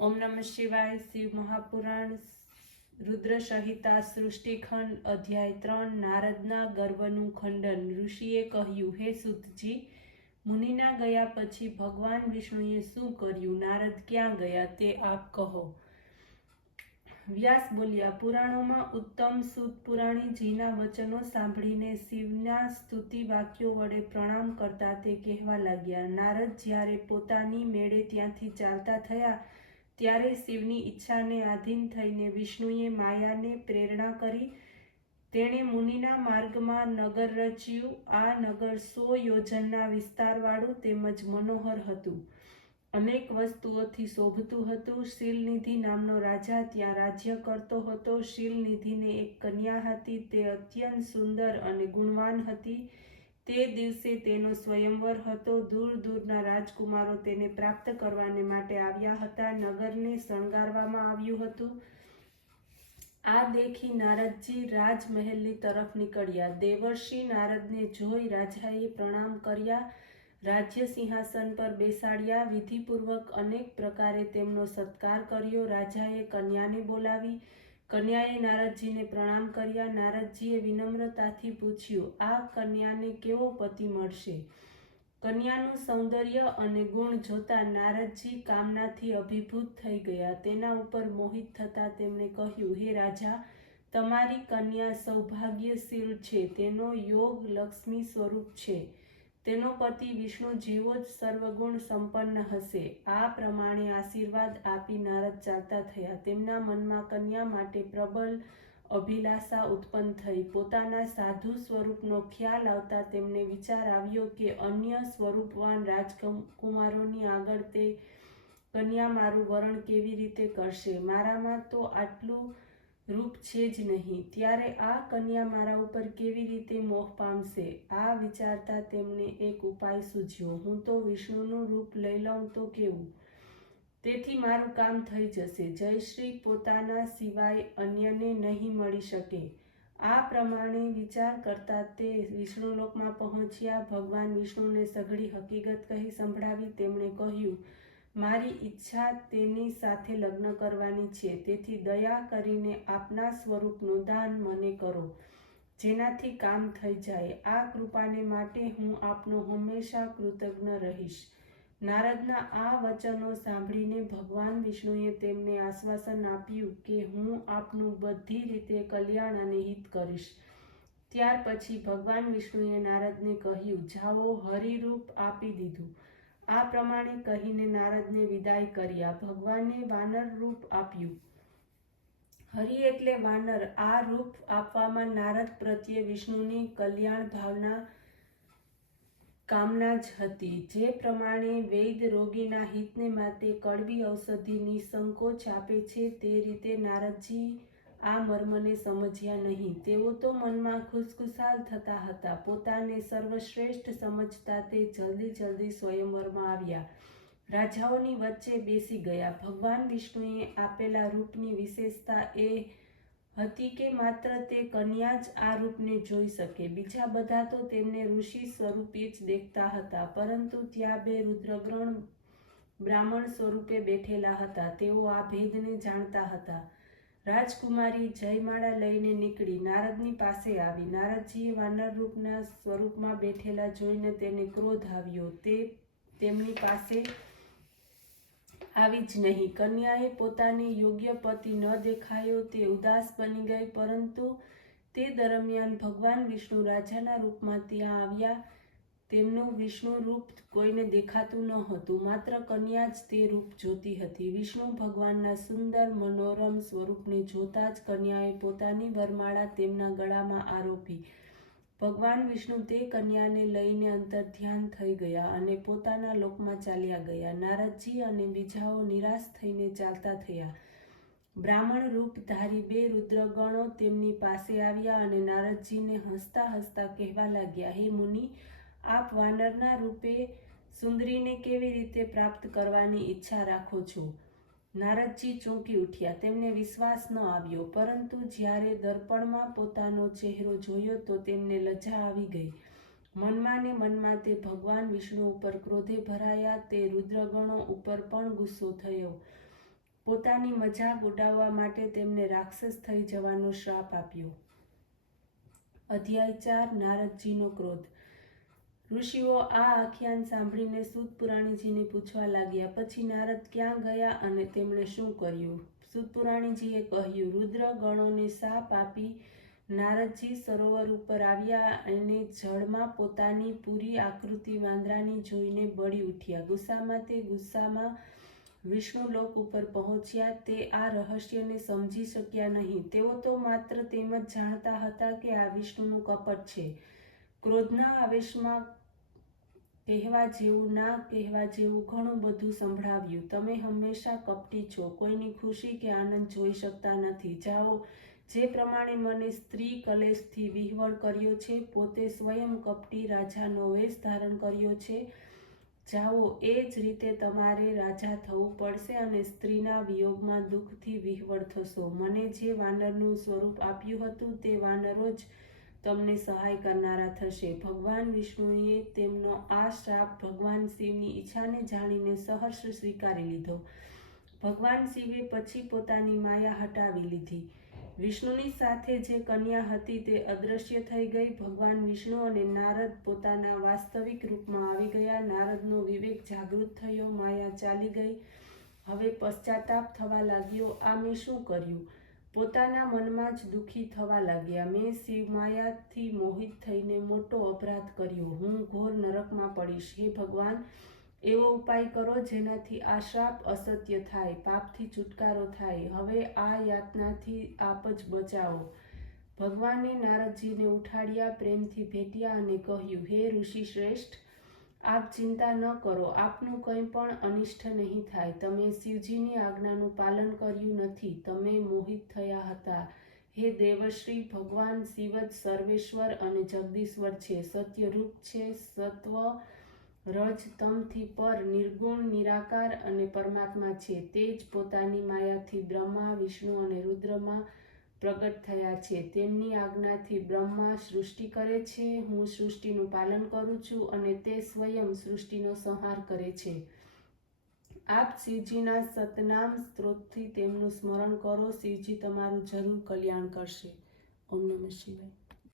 ओम नमः शिवाय। शिव महापुराण रुद्र संहिता सृष्टिखंड अध्याय 3 नारदना गर्वનું ખંડન। ઋષિએ કહ્યું, હે સુતજી, મુનિના ગયા પછી ભગવાન વિષ્ણુએ શું કર્યું? નારદ ક્યાં ગયા તે આપ કહો। વ્યાસ બોલ્યા, પુરાણોમાં ઉત્તમ સૂત પુરાણીજીના વચનો સાંભળીને શિવના સ્તુતિ વાક્યો વડે પ્રણામ કરતા તે કહેવા લાગ્યા। નારદ જ્યારે પોતાની મેળે ત્યાંથી ચાલતા થયા ત્યારે શિવની ઈચ્છાને આધીન થઈને વિષ્ણુએ માયાને પ્રેરણા કરી તેણે મુનિના માર્ગમાં નગર રચ્યું। આ નગર 100 યોજનના વિસ્તારવાળું તેમજ મનોહર હતું, અનેક વસ્તુઓથી શોભતું હતું। શીલનિધિ નામનો રાજા ત્યાં રાજ્ય કરતો હતો। શીલનિધિને એક કન્યા હતી, તે અત્યંત સુંદર અને ગુણવાન હતી। તે દિવસે તેનો સ્વયંવર હતો। દૂર દૂરના રાજકુમારો તેને પ્રાપ્ત કરવાને માટે આવ્યા હતા। નગરને શણગારવામાં આવ્યું હતું। આ દેખી નારદજી રાજમહેલની તરફ નીકળ્યા। દેવર્ષિ નારદને જોઈ રાજાએ પ્રણામ કર્યા, રાજ્ય સિંહાસન પર બેસાડ્યા, વિધિપૂર્વક અનેક પ્રકારે તેમનો સત્કાર કર્યો। રાજાએ કન્યાને બોલાવી, કન્યાએ નારદજીને પ્રણામ કર્યા। નારદજીએ વિનમ્રતાથી પૂછ્યું, આ કન્યાને કેવો પતિ મળશે? કન્યાનું સૌંદર્ય અને ગુણ જોતા નારદજી કામનાથી અભિભૂત થઈ ગયા। તેના ઉપર મોહિત થતા તેમણે કહ્યું, હે રાજા, તમારી કન્યા સૌભાગ્યશીલ છે, તેનો યોગ લક્ષ્મી સ્વરૂપ છે, તેનો પતિ વિષ્ણુ જેવો જ સર્વગુણ સંપન્ન હશે। આ પ્રમાણે આશીર્વાદ આપી નારદ ચાલતા થયા। તેમના મનમાં કન્યા માટે પ્રબળ અભિલાષા ઉત્પન્ન થઈ। પોતાના સાધુ સ્વરૂપનો ખ્યાલ આવતા તેમને વિચાર આવ્યો કે અન્ય સ્વરૂપવાન રાજકુમારોની આગળ તે કન્યા મારું વરણ કેવી રીતે કરશે? મારામાં તો આટલું રૂપ છે જ નહીં, ત્યારે આ કન્યા મારા ઉપર કેવી રીતે મોહ પામશે? આ વિચારતા તેમને એક ઉપાય સૂઝ્યો, હું તો વિષ્ણુનું રૂપ લઈ લઉં તો કેવું? તેથી મારું કામ થઈ જશે। જયશ્રી પોતાના સિવાય અન્યને નહીં મળી શકે। આ પ્રમાણે વિચાર કરતા તે વિષ્ણુલોકમાં પહોંચ્યા। ભગવાન વિષ્ણુને સઘળી હકીકત કહી સંભળાવી। તેમણે કહ્યું, મારી ઈચ્છા તેની સાથે લગ્ન કરવાની છે, તેથી દયા કરીને આપના સ્વરૂપનું દાન મને કરો, જેનાથી કામ થઈ જાય। આ કૃપાને માટે હું આપનો હંમેશા કૃતજ્ઞ રહીશ। નારદના આ વચનો સાંભળીને ભગવાન વિષ્ણુએ તેમને આશ્વાસન આપ્યું કે હું આપનું બધી રીતે કલ્યાણ અને હિત કરીશ। ત્યાર પછી ભગવાન વિષ્ણુએ નારદને કહ્યું, જાઓ, હરિરૂપ આપી દીધું। આ પ્રમાણે કહીને નારદને વિદાય કર્યા। ભગવાને વાનર રૂપ આપ્યું। હરિ એટલે વાનર। આ રૂપ આપવામાં નારદ પ્રત્યે વિષ્ણુની કલ્યાણ ભાવના કામના જ હતી। જે પ્રમાણે વૈદ રોગીના હિતને માટે કડવી ઔષધિ નિસંકોચ આપે છે, તે રીતે નારદજી આ મર્મને સમજ્યા નહીં। તેઓ તો મનમાં ખુશખુશાલ થતા હતા। પોતાને સર્વશ્રેષ્ઠ સમજતા તે જલ્દી સ્વયંવરમાં આવ્યા। રાજાઓની વચ્ચે બેસી ગયા। ભગવાન વિષ્ણુએ આપેલા રૂપની વિશેષતા એ હતી કે માત્ર તે કન્યા જ આ રૂપને જોઈ શકે। બીજા બધા તો તેમને ઋષિ સ્વરૂપે જ દેખતા હતા, પરંતુ ત્યાં 2 રુદ્રગણ બ્રાહ્મણ સ્વરૂપે બેઠેલા હતા। તેઓ આ ભેદને જાણતા હતા। રાજકુમારી જયમાળા લઈને નીકળી નારદની પાસે આવી। નારદજીએ વાનર રૂપના સ્વરૂપમાં બેઠેલા જોઈને તેને ક્રોધ આવ્યો। તે તેમની પાસે આવી જ નહીં। કન્યાએ પોતાને યોગ્ય પતિ ન દેખાયો, તે ઉદાસ બની ગઈ। પરંતુ તે દરમિયાન ભગવાન વિષ્ણુ રાજાના રૂપમાં ત્યાં આવ્યા। તેમનું વિષ્ણુ રૂપ કોઈને દેખાતું ન હતું, માત્ર કન્યા જ તે રૂપ જોતી હતી। વિષ્ણુ ભગવાનના સુંદર મનોરમ સ્વરૂપને જોતા જ કન્યાએ પોતાની વરમાળા તેમના ગળામાં આરોપી। ભગવાન વિષ્ણુ તે કન્યાને લઈને અંતર્ધ્યાન થઈ ગયા અને પોતાના લોકમાં ચાલ્યા ગયા। નારદજી અને બીજાઓ નિરાશ થઈને ચાલતા થયા। બ્રાહ્મણ રૂપ ધારી 2 રુદ્રગણો તેમની પાસે આવ્યા અને નારદજીને હસતા હસતા કહેવા લાગ્યા, હે મુનિ, આપ વાનરના રૂપે સુંદરીને કેવી રીતે પ્રાપ્ત કરવાની ઈચ્છા રાખો છો? નારદજી ચોંકી ઉઠ્યા। તેમને વિશ્વાસ ન આવ્યો, પરંતુ જ્યારે દર્પણમાં પોતાનો ચહેરો જોયો તો તેમને લજ્જા આવી ગઈ। મનમાં ને મનમાં તે ભગવાન વિષ્ણુ ઉપર ક્રોધે ભરાયા। તે રુદ્રગણો ઉપર પણ ગુસ્સો થયો। પોતાની મજાક ઉડાવવા માટે તેમને રાક્ષસ થઈ જવાનો શ્રાપ આપ્યો. અધ્યાય 4 નારદજીનો ક્રોધ. ઋષિઓ આ આખ્યાન સાંભળીને સૂત પુરાણીજીને પૂછવા લાગ્યા, પછી નારદ ક્યાં ગયા અને તેમણે શું કર્યું? સૂત પુરાણીજીએ કહ્યું, રુદ્ર ગણોને શાપ આપી નારદજી સરોવર ઉપર આવ્યા અને જળમાં પોતાની પૂરી આકૃતિ વાંદરાની જોઈને બળી ઉઠ્યા. ગુસ્સામાં વિષ્ણુલોક ઉપર પહોંચ્યા. તે આ રહસ્યને સમજી શક્યા નહીં. તેઓ તો માત્ર તેમ જ જાણતા હતા કે આ વિષ્ણુનું કપટ છે. ક્રોધના આવેશમાં કહેવા જેવું ના કહેવા જેવું ઘણું બધું સંભળાવ્યું. તમે હંમેશા કપટી છો, કોઈની ખુશી કે આનંદ જોઈ શકતા નથી. જાઓ, જે પ્રમાણે મને સ્ત્રી કલેશથી વિહવળ કર્યો છે, પોતે સ્વયં કપટી રાજાનો વેશ ધારણ કર્યો છે, જાઓ એ જ રીતે તમારે રાજા થવું પડશે અને સ્ત્રીના વિયોગમાં દુઃખથી વિહવળ થશો. મને જે વાનરનું સ્વરૂપ આપ્યું હતું તે વાનરો જ તમને સહાય કરનારા થશે. ભગવાન વિષ્ણુએ તેમનો આ શ્રાપ ભગવાન શિવની ઈચ્છાને જાણીને સહર્ષ સ્વીકારી લીધો. ભગવાન શિવે પછી પોતાની માયા હટાવી લીધી. વિષ્ણુની સાથે જે કન્યા હતી તે અદૃશ્ય થઈ ગઈ. ભગવાન વિષ્ણુ અને નારદ પોતાના વાસ્તવિક રૂપમાં આવી ગયા. નારદનો વિવેક જાગૃત થયો, માયા ચાલી ગઈ. હવે પશ્ચાતાપ થવા લાગ્યો. આ મેં શું કર્યું? પોતાના મનમાં જ દુઃખી થવા લાગ્યા. મેં શિવ માયાથી મોહિત થઈને મોટો અપરાધ કર્યો. હું ઘોર નરકમાં પડીશ. હે ભગવાન, એવો ઉપાય કરો જેનાથી આ શ્રાપ અસત્ય થાય, પાપથી છુટકારો થાય. હવે આ યાતનાથી આપ જ બચાવો. ભગવાને નારદજીને ઉઠાડ્યા, પ્રેમથી ભેટ્યા અને કહ્યું, હે ઋષિ શ્રેષ્ઠ, આપ ચિંતા ન કરો. આપનું કંઈ પણ અનિષ્ટ નહીં થાય. તમે શિવજીની આજ્ઞાનું પાલન કર્યું નથી. તમે મોહિત થયા હતા. હે દેવશ્રી, ભગવાન શિવ જ સર્વેશ્વર અને જગદીશ્વર છે. સત્યરૂપ છે, સત્વ રજ તમથી પર, નિર્ગુણ, નિરાકાર અને પરમાત્મા છે. તે જ પોતાની માયાથી બ્રહ્મા, વિષ્ણુ અને રુદ્રમાં પ્રગટ થયા છે. તેમની આજ્ઞાથી બ્રહ્મા સૃષ્ટિ કરે છે. હું સૃષ્ટિનું પાલન કરું છું અને તે સ્વયં સૃષ્ટિનો સંહાર કરે છે. આપ શિવજીના સતનામ સ્ત્રોતથી તેમનું સ્મરણ કરો. શિવજી તમારું જરૂર કલ્યાણ કરશે. ઓમ નમઃ શિવાય.